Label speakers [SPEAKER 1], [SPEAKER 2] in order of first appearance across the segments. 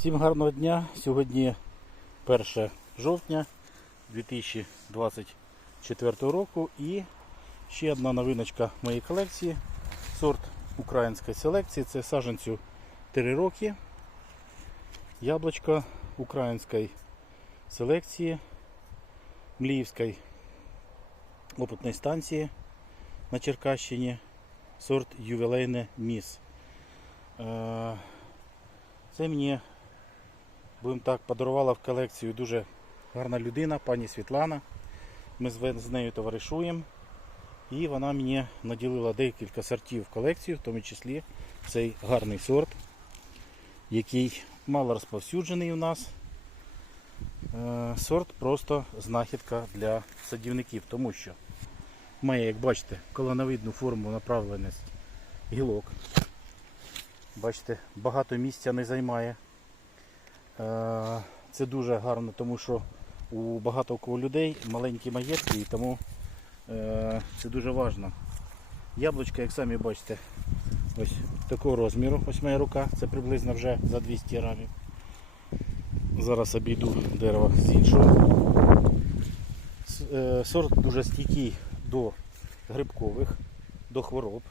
[SPEAKER 1] Всім гарного дня. Сьогодні 1 жовтня 2024 року і ще одна новиночка моєї колекції. Сорт української селекції. Це саджанцю 3 роки. Яблучко української селекції Мліївської опитної станції на Черкащині. Сорт ювілейне міс. Е, Це мені, будемо так, подарувала в колекцію дуже гарна людина, пані Світлана. Ми з нею товаришуємо. І вона мені наділила декілька сортів в колекцію, в тому числі цей гарний сорт, який мало розповсюджений у нас. Е, Сорт просто знахідка для садівників, тому що має, як бачите, колоновидну форму направленість гілок. Бачите, багато місця не займає. Е, Це дуже гарно, тому що у багато кого людей маленькі маєтки, і тому е, це дуже важливо. Яблучко, як самі бачите, ось такого розміру, ось моя рука, це приблизно вже за 200 грамів. Зараз обійду дерево з іншого. Е, Сорт дуже стійкий до грибкових, до хвороб.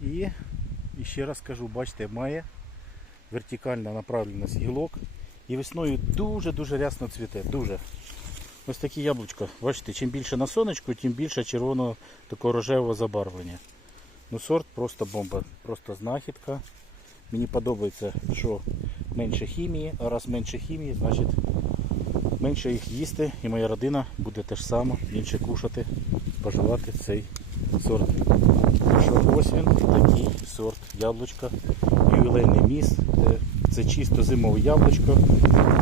[SPEAKER 1] І, і ще раз кажу, бачите, має вертикальна направленість гілок. І весною дуже-дуже рясно цвіте. Дуже. Ось такі яблучка. Бачите, чим більше на сонечку, тим більше червоного такого рожевого забарвлення. Ну сорт просто бомба, просто знахідка. Мені подобається, що менше хімії, а раз менше хімії, значить менше їх їсти і моя родина буде теж саме більше кушати, споживати цей сорт. Що ось він такий сорт яблучка. Ювілейний міс. Е, Це чисто зимове яблучко.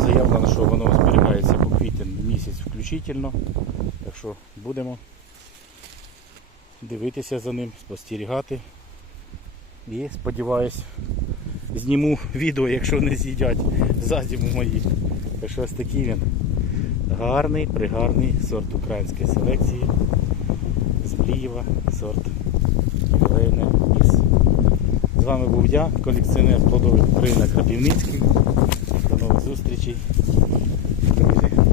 [SPEAKER 1] Заявлено, що воно зберігається по квітень місяць включительно. Так що будемо дивитися за ним, спостерігати. І сподіваюсь, зніму відео, якщо не з'їдять за зиму мої. Так що ось такий він. Гарний, пригарний сорт української селекції. З Млієва сорт Євгене міс. З вами був я, колекціонер плодових України Крапівницький. До нових зустрічей. Друзі.